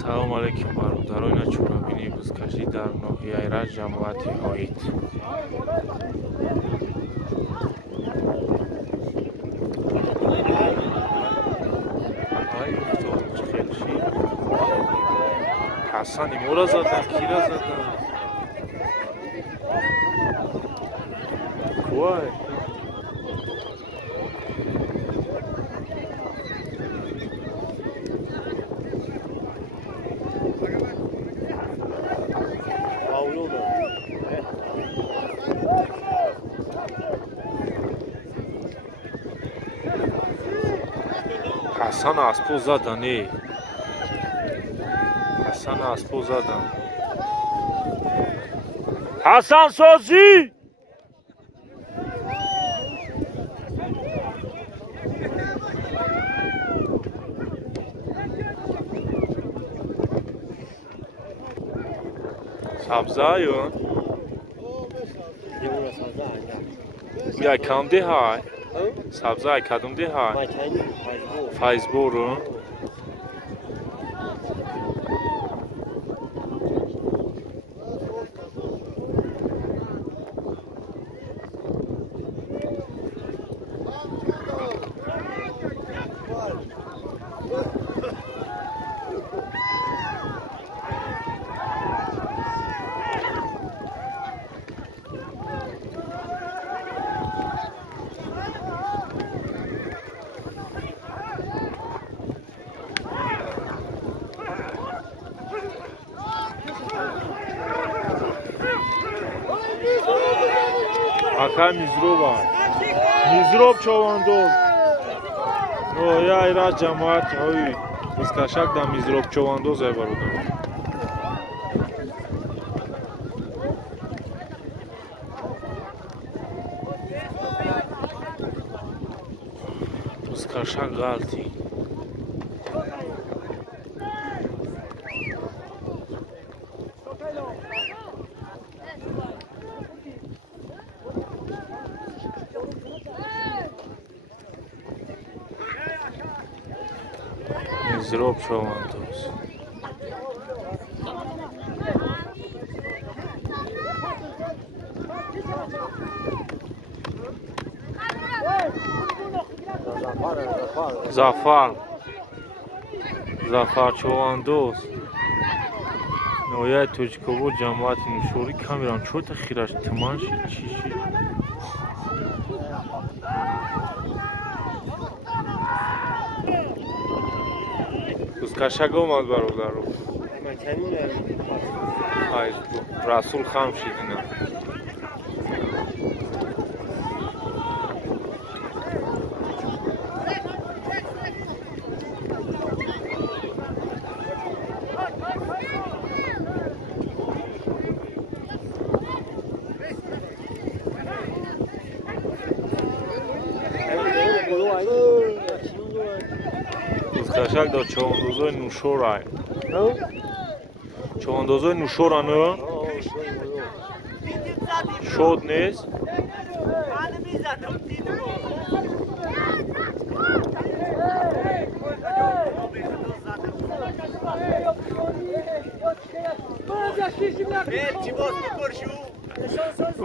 салому алейкум бародарони чорабини бузкашӣ дар ноҳияи Раҷ ҷамоати ҳоид. ҳасан имора задан, кира задан. Кувай. ҳасан аспо задан, ҳасан аспо задан. ҳасан созӣ! Sabzayın. Ya kamde hay. Sabzay kadımde hay. Fayzborun. Акай Мизрова. Мизров Човандоз. Ноҳияи Раҷ ҷамоати ҳоид. Бузкашак дар Мизров Човандоз бародар. Бузкашак галти. Мизроб Човандоз. Зафар Човандоз. Ноҳияи Тоҷиковод ҷамоати нӯшорӣ камерам чота хираш туман шид чӣ шид. Бузкашак омад бародару. Расул хам шидина. Бузкашак дар човандозои нӯшорай. Човандозои нӯшорану? Шод нест?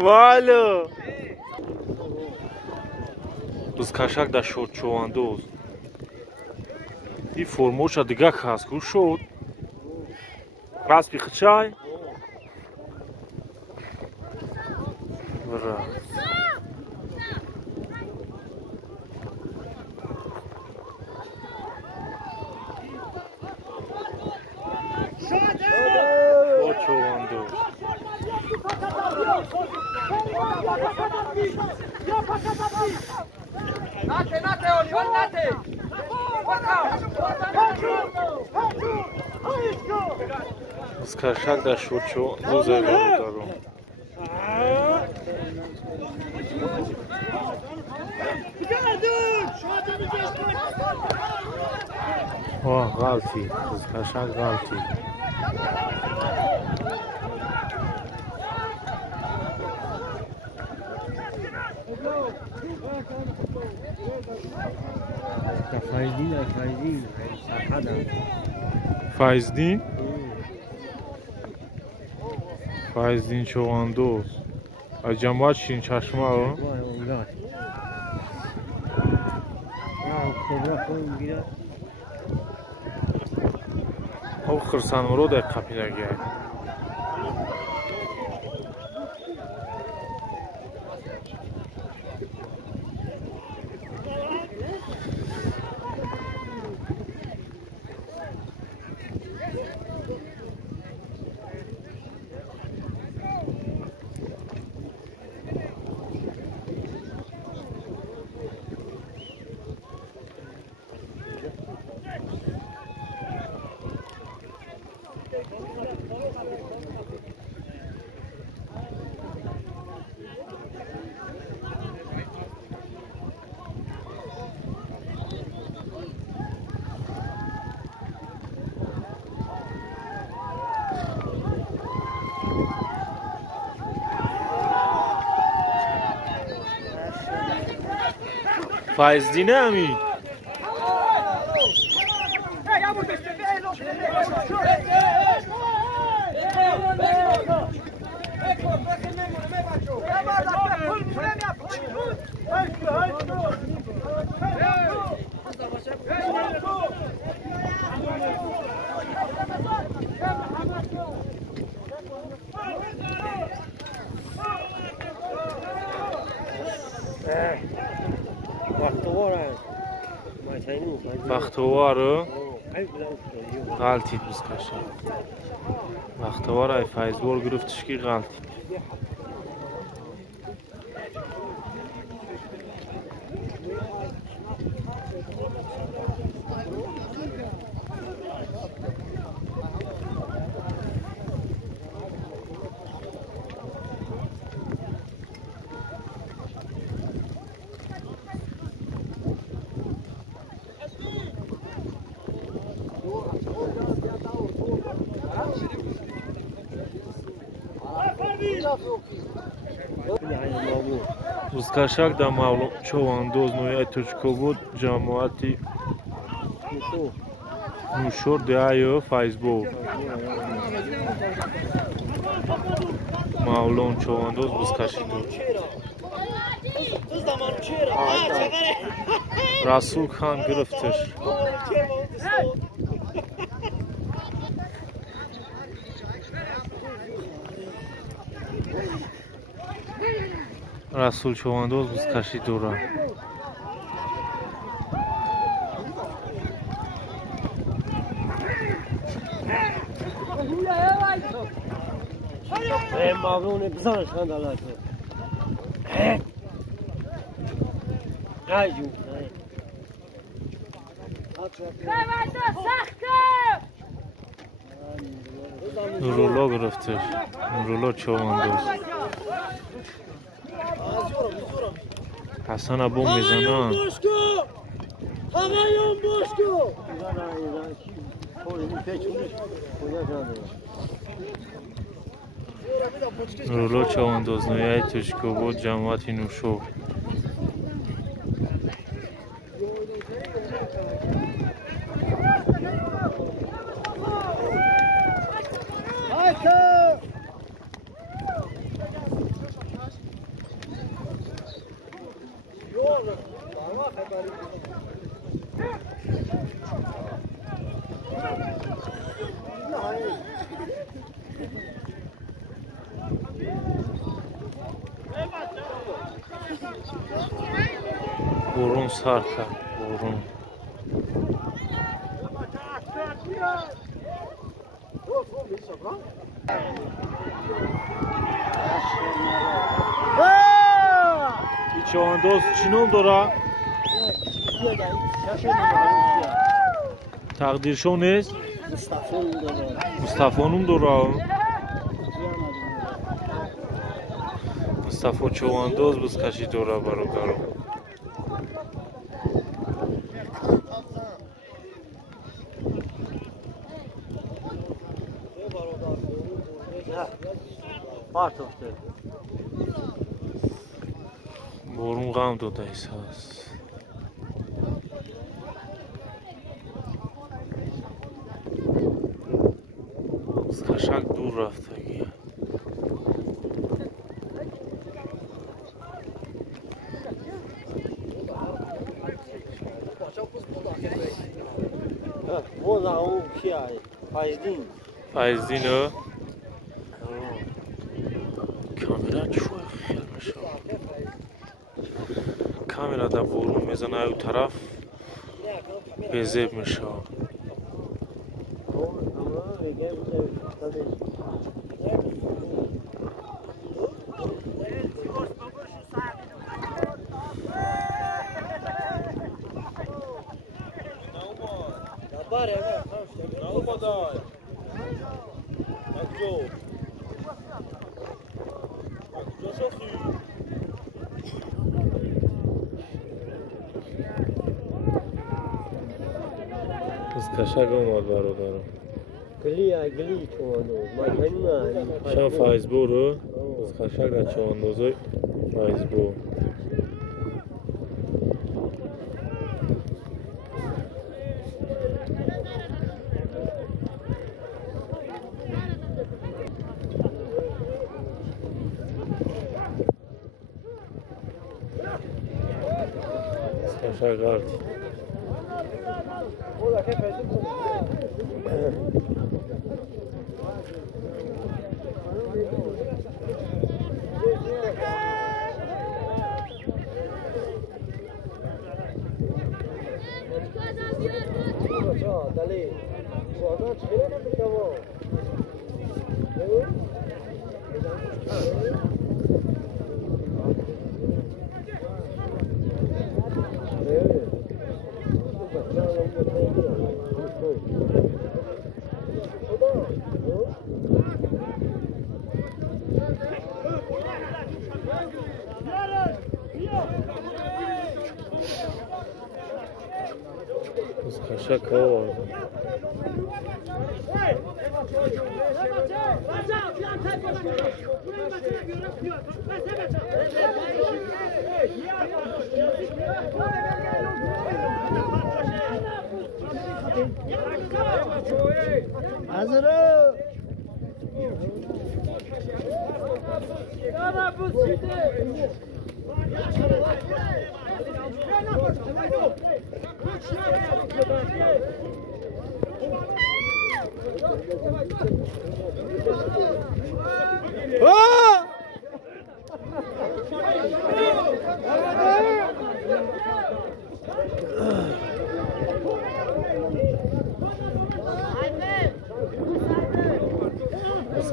Валю! Бузкашак дар шод човандоз. И формоша дига хаску шод. Распи хчай. Бра. Шод човандоз. Нате, Олион, нате. Бузкашак дар шод човандоз бародару. Галти, бузкашак галти. Faizdin? Faizdin Çovanduz. Acaba çin çaşma o? O xırsan o da kapıya geldi. Faizdin mi? Baxtavaro غلطید biz kaşar. Baxtavaro ay Fayzbor گرفتش ki غلطید. Узкашак да Мавлон Човандоз нояи Турчкобуд ҷамоати Нушор деаё Файзбор Мавлон Човандоз бузкашидо Расул хан гирифташ Расул Човандоз бузкашидора ممنون بزنش خندالات ای جون Nurullo گرفتش Nurullo Çovandоz حسن ابو میزنن Nurullo Çovandоz нояи Турчкобуд ҷамоати Нушор Burun sarka, burun. Çovandoz çinol dora. Taqdirshon est? Mustafonum dora. Mustafo Çovandoz biz kashi dora barokaro. Borun qam doda esas. قشنگ دور رفتگیه. موزه اون کیه؟ فایزدین. فایزدینه؟ کامera چوه خیلی میشه. کامera دا برون میزنه او طرف بزیب میشه. قشنگ اومد برادرم. گلی چوانو. شام فایزبو رو قشنگ در چواندوزای فایزبو. قشنگ غلط. قشنگ کار.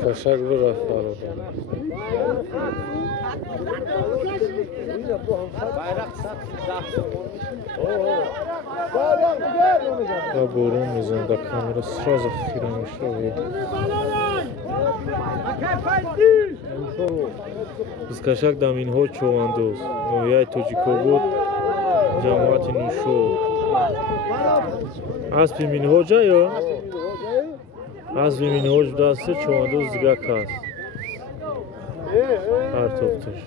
قشنگ برفت برادر. Да борун мезанад, да камера сразу хира мешавад. Biz qashaq da minhoj чавандоз ноҳияи Тоҷикобод ҷамоати Нӯшоб. Аспи минҳоҷа ё? Аспи минҳоҷ дасте чавандоз зигак аст. Ҳар тоқташ.